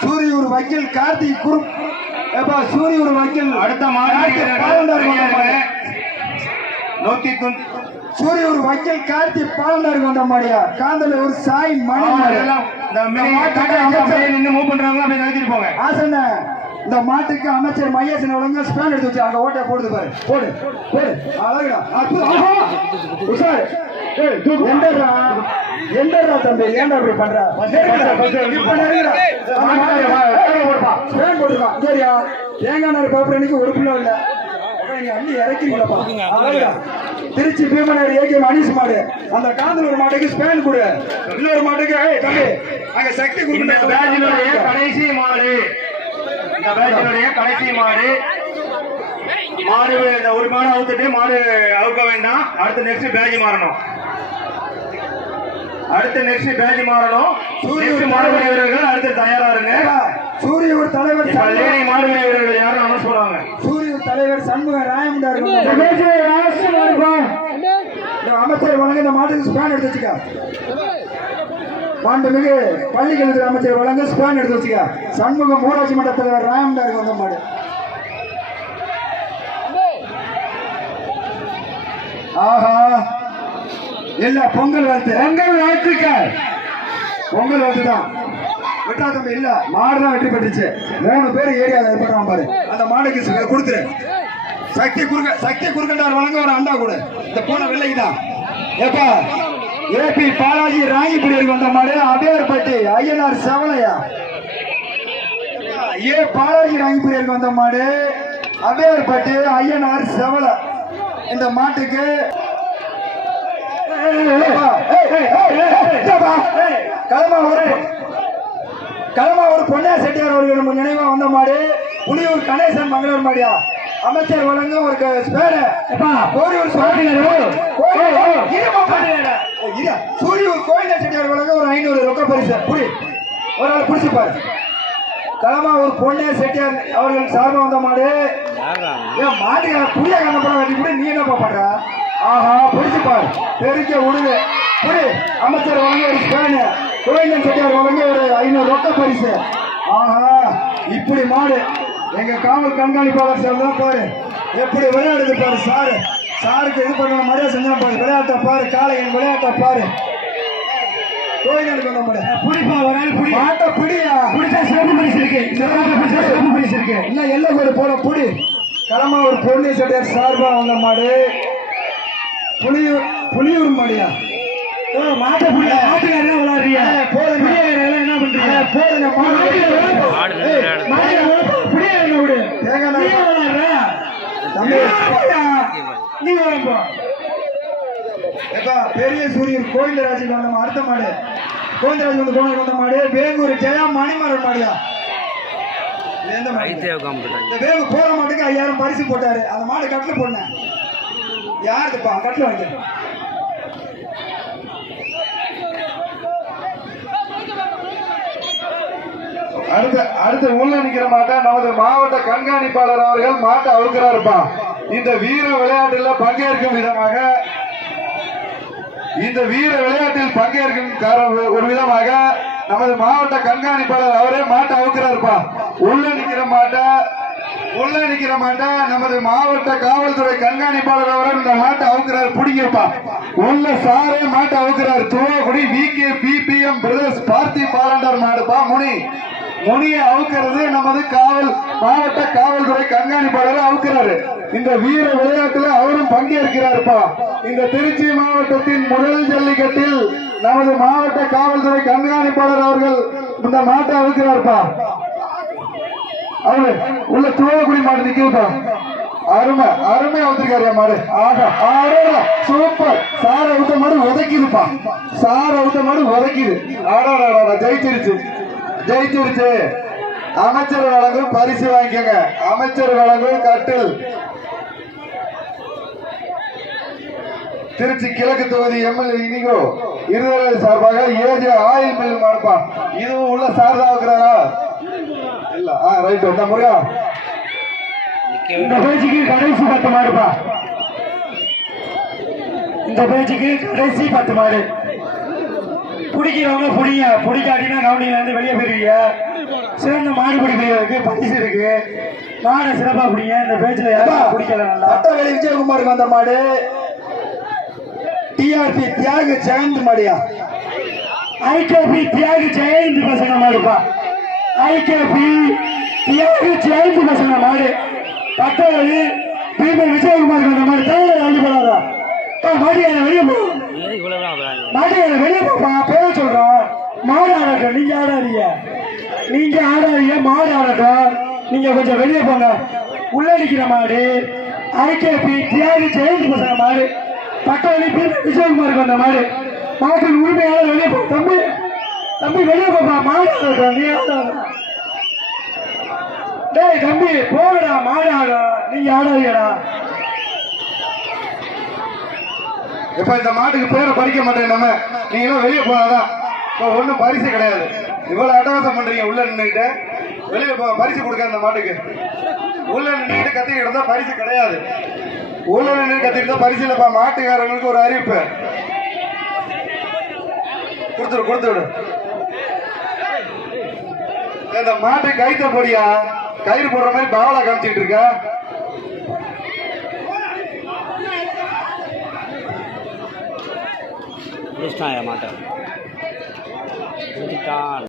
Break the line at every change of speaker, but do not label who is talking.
சூரியூர் வக்கீல் கார்த்திக் குரு ஏப்பா சூரியூர் வக்கீல்
அடுத்த. இருங்க நூத்தி தொண்ணூ-
சூரியூர் வக்கீல் கார்த்திக் பாலந்தாருக்கு வந்த மாடியா? காந்தலூர் சாய் மணி
மூவ் பண்றாங்க அப்படியே நிறுத்திட்டு போங்க.
ஆசன இந்த மாட்டுக்கு அமைச்சர் மையேசன் ஒழுங்கா ஸ்பேன் எடுத்து வச்சு அங்க ஓட்டை போடுது பாரு. போடு போடு. அழகுடா. அற்புதம் ஆஹா! உஷார். எந்தர்ரா எந்தர்ரா தம்பி ஏன்டா இப்படி பண்ற? இப்ப போட்டுருக்கான் சரியா? தேங்காய் நார் பாப்புறனுக்கு ஒரு பிள்ளை இல்ல. திருச்சி பீமனார் ஏகே மணிஷ் மாடு. அந்த காந்தலூர் மாட்டுக்கு ஸ்பேன் கொடு. இன்னொரு மாட்டுக்கு ஏய் தம்பி அங்க சக்தி கொடுக்கணும்
கடைசி மாடு. இந்த பேஜினுடைய கடைசி மாடு. மாடு இந்த ஒரு மாடு அவுத்துட்டு மாடு அவுக்க வேண்டாம். அடுத்து நெக்ஸ்ட் பேஜ் மாறணும். அடுத்து நெக்ஸ்ட் பேஜ் மாறணும். நெக்ஸ்ட் மாடுபிடி வீரர்கள் அடுத்து தயாரா இருங்க.
தலைவர்.
இப்ப
சண்முக-
லேடி மாடுபிடி வீரர்கள் யாரும் அனௌன்ஸ் பண்ணுவாங்க.
தலைவர் சண்முக ராயமுண்டார் அமைச்சர் வழங்க இந்த மாட்டுக்கு ஸ்பேன் எடுத்து வச்சுக்க. மாண்புமிகு பள்ளிக்கல்வித்துறை அமைச்சர் வழங்க ஸ்பேன் எடுத்து வச்சுக்க. சண்முகம் ஊராட்சி மன்ற தலைவர் ராயமுண்டாருக்கு வந்த மாடு. ஆஹா. இல்ல பொங்கல் வாழ்த்து. பொங்கல் வாழ்த்துக்கள். பொங்கல் வாழ்த்து தான் விட்டா தம்பி இல்ல மாடு தான் வெற்றி பெற்றுச்சு. மூணு பேர் ஏரியாவில் ஏற்படுறான் பாரு. அந்த மாடுக்கு கொடுத்துரு. சக்தி குறுக்க சக்தி குறுக்கண்டார் வழங்க வர அண்டா கூட. இந்த போன வெள்ளைக்குதான் ஏப்பா ஏபி பாலாஜி ராங்கிப்படியிருக்கு வந்த மாடு அபேர்பட்டி ஐயனார் செவலையா? ஏ பாலாஜி ராங்கிப்படியிருக்கு வந்த மாடு அபேர்பட்டி ஐயனார் செவலை. இந்த மாட்டுக்கு பொன்னியா செட்டியார் அவர்கள் நினைவா வந்த மாடு புலியூர் கணேசன் மங்களூர் மாடியா. அமைச்சர் வழங்க ஒரு ஸ்பேரு கோரியூர் சூரியூர் கோயில செட்டியார் வழங்க ஒரு ஐநூறு ரொக்க பரிசு. புடி ஒரு ஆள் பிடிச்சு பாரு. கிளம்பா ஒரு பொன்னே செட்டியார் அவர்கள் சார்பா வந்த மாடு. ஏன் மாட்டுக்கார புளிய கண்ணப்படம் வெட்டி கூட நீ என்னப்பா பண்ற? ஆஹா பிடிச்சு பாரு. பெருக்க விடுது புடி அமைச்சர் வழங்க ஒரு ஸ்பேனு கோவிந்தன் செட்டியார் வழங்க ஒரு ஐநூறு ரொக்க பரிசு. ஆஹா இப்படி மாடு. எங்க காவல் கண்காணிப்பாளர் சார் தான் பாரு. எப்படி விளையாடுது பாரு சாரு. சாருக்கு இது பண்ணணும் மரியாதை செஞ்சா பாரு. விளையாட்டை பாரு காளையின் விளையாட்டை பாரு.
ஒரு
பொண்ணு செட்டியார் சார்பா வந்த மாடு. புலியூர் புலியூர் மாடியா?
மாட்டை புடி மாட்டுக்கார என்ன விளையாடுறீங்க
போதும்
புடியக்காரங்க என்ன பண்றீங்க?
போதும்
மாடு. நின்னு விளையாடுது.
மாட்டுக்கார புடிய விடு
தேங்காய்
நீ விளையாடுற நீ வரப்போ
ஏப்பா, பெரிய சூரியன் கோவிந்தராஜுக்கு வந்த அடுத்த மாடு. கோவிந்தராஜ் வந்து கோவில் வந்த மாடு. வேங்கூர் ஜெயா மணிமரன் மாடியா இந்த வேவு போற மாட்டுக்கு ஐயாயிரம் பரிசு போட்டாரு. அந்த மாடு கட்டில் போடனேன் யாருக்குப்பா? கட்டில வைக்க
அடுத்த அடுத்து உள்ள நிக்கிற மாட்டா நமது மாவட்ட கண்காணிப்பாளர் அவர்கள் மாட்டை அவுக்கிறாருப்பா. இந்த வீர விளையாட்டில் பங்கேற்கும் விதமாக இந்த வீர விளையாட்டில் பங்கேற்கும் ஒரு விதமாக நமது மாவட்ட கண்காணிப்பாளர் அவரே மாட்டை அவுக்கிறாருப்பா. உள்ள நிக்கிற மாட்டை உள்ள நிக்கிற மாட்டா நமது மாவட்ட காவல்துறை கண்காணிப்பாளர் அவரை இந்த மாட்டை அவுக்கிறாரு பிடிங்கப்பா. உள்ள சாரே மாட்டை அவுக்கிறார். Thuvakudi V K BPM brothers Parthi Palandar மாடுப்பா முனி. முனியை அவுக்கிறது நமது காவல் மாவட்ட காவல்துறை கண்காணிப்பாளர் அவுக்கிறாரு. இந்த வீர விளையாட்டுல அவரும் பங்கேற்கிறாருப்பா. இந்த திருச்சி மாவட்டத்தின் முதல் ஜல்லிக்கட்டில் நமது மாவட்ட காவல்துறை கண்காணிப்பாளர் அவர்கள் இந்த மாட்டை அவுக்கிறார்ப்பா. அவரு உள்ள துவக்குடி மாடு நிக்கிறப்பா அருமை அருமையா வந்திருக்காரு மாடு. ஆகா ஆடா சூப்பர். சார விட்ட மாடு உதைக்குதுப்பா. சார விட்ட மாடு உதைக்குது. ஆடாடா ஜெயிச்சிருச்சு. ஜெயிச்சிருச்சு. அமைச்சர் வழங்கும் பரிசு வாங்கிக்கோங்க. அமைச்சர் வழங்கும் கட்டில். திருச்சி கிழக்கு தொகுதி எம்எல்ஏ இனிகோ. இருதலை சார்பாக ஏஜே ஆயில் மில் மாடுப்பா இதுவும் உள்ள சாரதா இருக்கிறாரா? ரைட் இந்த முறையா
இந்த பேச்சுக்கு கடைசி பத்து மாடுப்பா. இந்த பேச்சுக்கு கடைசி பத்து மாடு. பிடிக்கிறவங்க பிடிங்க. பிடிக்காட்டினா கவுனியில இருந்து வெளியே போயிருவீங்க. சிறந்த மாடு பிடிக்கிறதுக்கு பரிசு இருக்கு. மாடை சிறப்பா பிடிங்க. இந்த பேச்சுல யாரும் பிடிக்கல நல்லா.
விஜயகுமாருக்கு வந்த மாடு. டிஆர்பி தியாக ஜெயந்த் மாடியா?
ஐகேபி தியாகி ஜெயந்தி பசங்க மாடுப்பா. ஐகேபி தியாகி ஜெயந்தி பசங்க மாடு. பட்டாளி பீமன் விஜயகுமாருக்கு வந்த மாடு. தேவை அள்ளி போடாதா? மாடியான வெளியே போ. மாடியான வெளியே போப்பா பேர சொல்றோம் மாடு ஆடட்டும் நீங்க ஆடாதீங்க. நீங்க ஆடாதீங்க மாடு ஆடட்டும். நீங்க கொஞ்சம் வெளியே போங்க. உள்ள நிக்கிற மாடு. ஐகேபி தியாகி ஜெயந்தி பசங்க மாடு. பட்டாளி பீமன் விஜயகுமாருக்கு வந்த மாடு. மாட்டின் உரிமையாளர் வெளியே போ தம்பி. தம்பி வெளியே போப்பா மாடு நீ டேய் தம்பி போகடா மாடாடா ஆடும் நீங்க ஆடாதீங்கடா
இப்ப இந்த மாட்டுக்கு பேரை படிக்க மாட்டேன் நம்ம. நீங்களும் வெளியே போனாதான். இப்போ ஒன்றும் பரிசு கிடையாது. இவ்வளவு அட்டகாசம் பண்றீங்க உள்ள நின்றுட்டு வெளியே போ பரிசு கொடுக்க அந்த மாட்டுக்கு. உள்ள நின்றுட்டு கத்திக்கிட்டு இருந்தா பரிசு கிடையாது. உள்ள நின்று கத்திக்கிட்டு இருந்தா பரிசு இல்லப்பா. மாட்டுக்காரங்களுக்கு ஒரு அறிவிப்பு. கொடுத்துரு கொடுத்துடு. இந்த மாட்டை கைத்த போடியா? கயிறு போடுற மாதிரி பாவலா காமிச்சிட்டு இருக்க?
மாட்டேன்